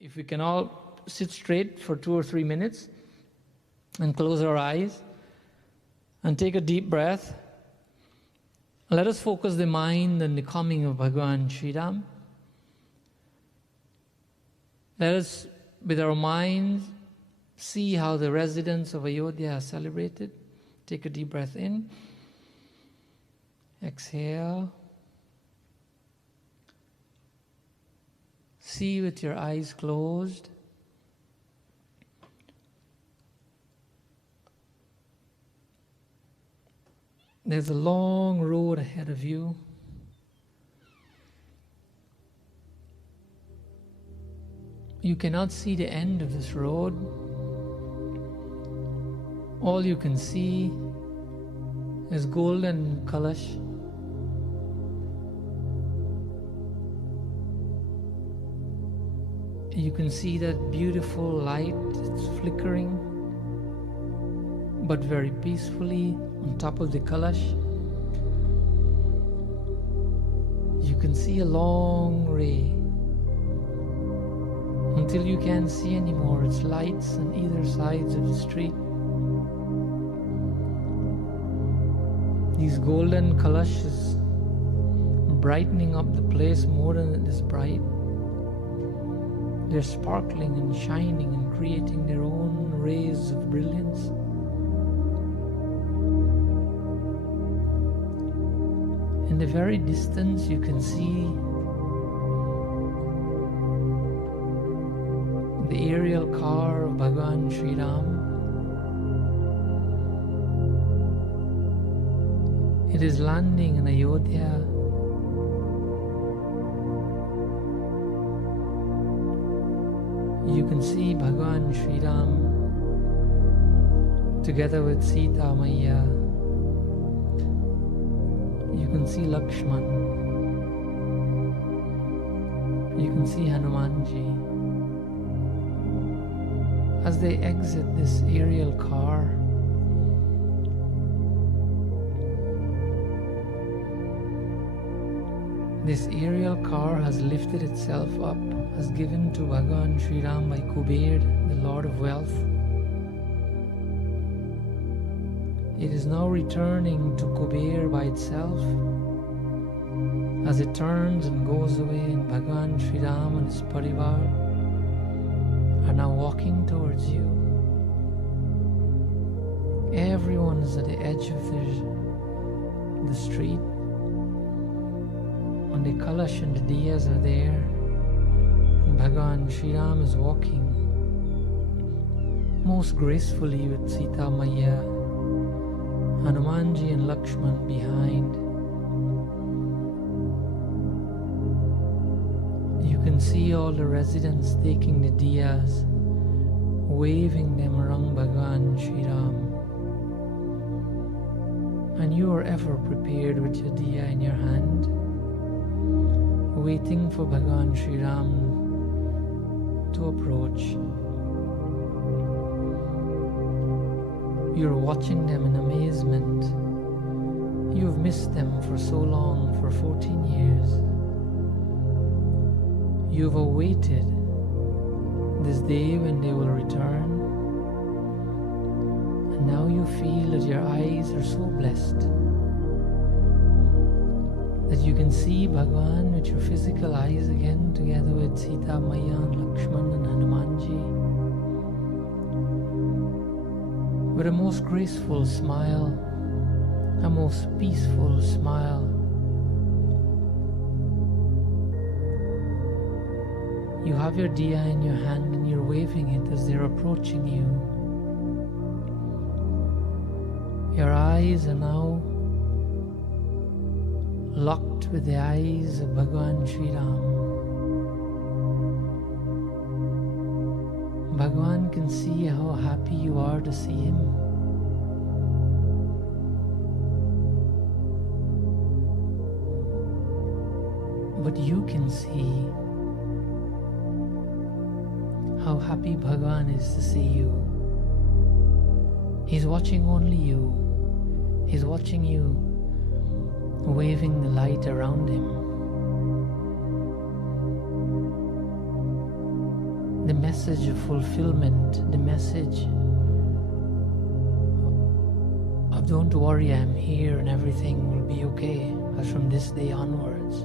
If we can all sit straight for 2 or 3 minutes and close our eyes and take a deep breath, let us focus the mind on the coming of Bhagavan Sri Ram. Let us, with our minds, see how the residents of Ayodhya are celebrated. Take a deep breath in. Exhale. See with your eyes closed. There's a long road ahead of you. You cannot see the end of this road. All you can see is golden kalash. You can see that beautiful light, it's flickering, but very peacefully on top of the kalash. You can see a long ray until you can't see anymore. It's lights on either sides of the street. These golden kalashes brightening up the place more than it is bright. They're sparkling and shining and creating their own rays of brilliance. In the very distance you can see the aerial car of Bhagavan Sri Ram. It is landing in Ayodhya. You can see Bhagavan Sri Ram together with Sita Maya. You can see Lakshman. You can see Hanumanji. As they exit this aerial car, this aerial car has lifted itself up, has given to Bhagavan Sri Ram by Kuber, the Lord of Wealth. It is now returning to Kuber by itself. As it turns and goes away, and Bhagavan Sri Ram and his Parivar are now walking towards you. Everyone is at the edge of the street. And the kalash and the diyas are there. And Bhagavan Sri Ram is walking most gracefully with Sita Maya, Hanumanji and Lakshman behind. You can see all the residents taking the diyas, waving them around Bhagavan Sri Ram. And you are ever prepared with your diya in your hand, waiting for Bhagavan Sri Ram to approach. You're watching them in amazement. You've missed them for so long, for 14 years. You've awaited this day when they will return. And now you feel that your eyes are so blessed that you can see Bhagavan with your physical eyes again, together with Sita Maya and Lakshman and Hanumanji, with a most graceful smile, a most peaceful smile. You have your diya in your hand and you're waving it as they're approaching you. Your eyes are now locked with the eyes of Bhagavan Sri Ram. Bhagavan can see how happy you are to see him. But you can see how happy Bhagavan is to see you. He's watching only you. He's watching you, waving the light around him. the message of fulfillment, the message of don't worry, I'm here and everything will be okay, as from this day onwards.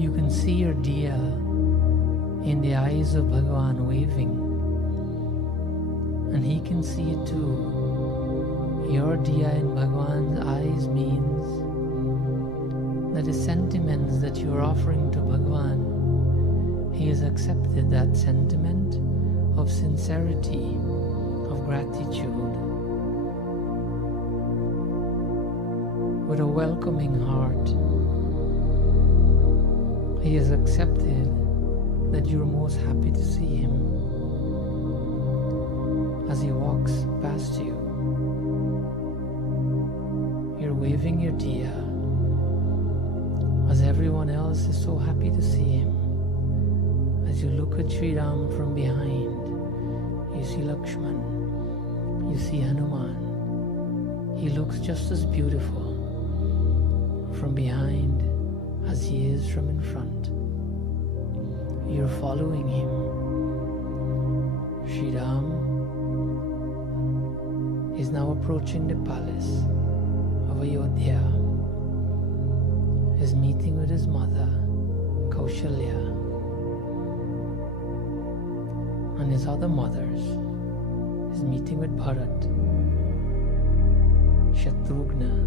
You can see your diya in the eyes of Bhagavan waving, and he can see it too. Your diya in Bhagavan's eyes means that the sentiments that you are offering to Bhagavan, he has accepted that sentiment of sincerity, of gratitude, with a welcoming heart. He has accepted that you are most happy to see him as he walks past you. You're waving your diya as everyone else is so happy to see him. As you look at Sri Ram from behind, you see Lakshman, you see Hanuman. He looks just as beautiful from behind as he is from in front. You're following him. Sri Ram is now approaching the palace of Ayodhya. Is meeting with his mother, Kaushalya, and his other mothers. Is meeting with Bharat, Shatrughna.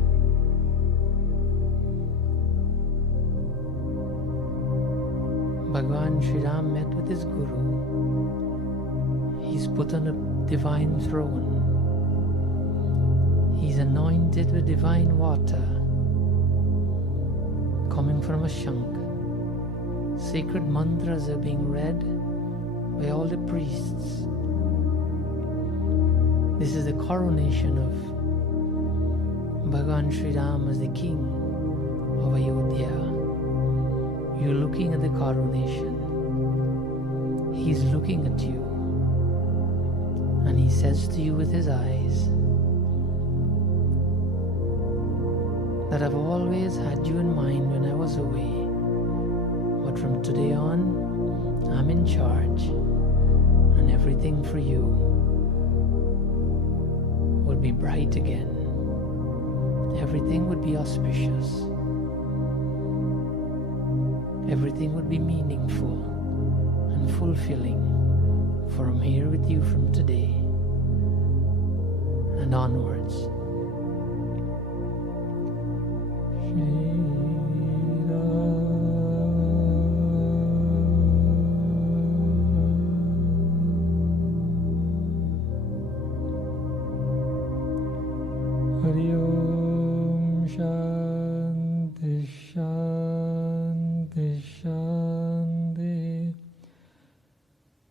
Bhagavan Sri Ram met with his Guru. He's put on a divine throne. He's anointed with divine water coming from a shank. Sacred mantras are being read by all the priests. This is the coronation of Bhagavan Sri Ram as the king of Ayodhya. You're looking at the coronation. He's looking at you. And he says to you with his eyes that I've always had you in mind when I was away. But from today on, I'm in charge. And everything for you will be bright again. Everything would be auspicious. Everything would be meaningful and fulfilling, for I'm here with you from today and onwards. Hari Om Shanti Shanti Shanti.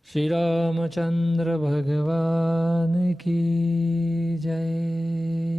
Shri Ramachandra Bhagavan ki Jai.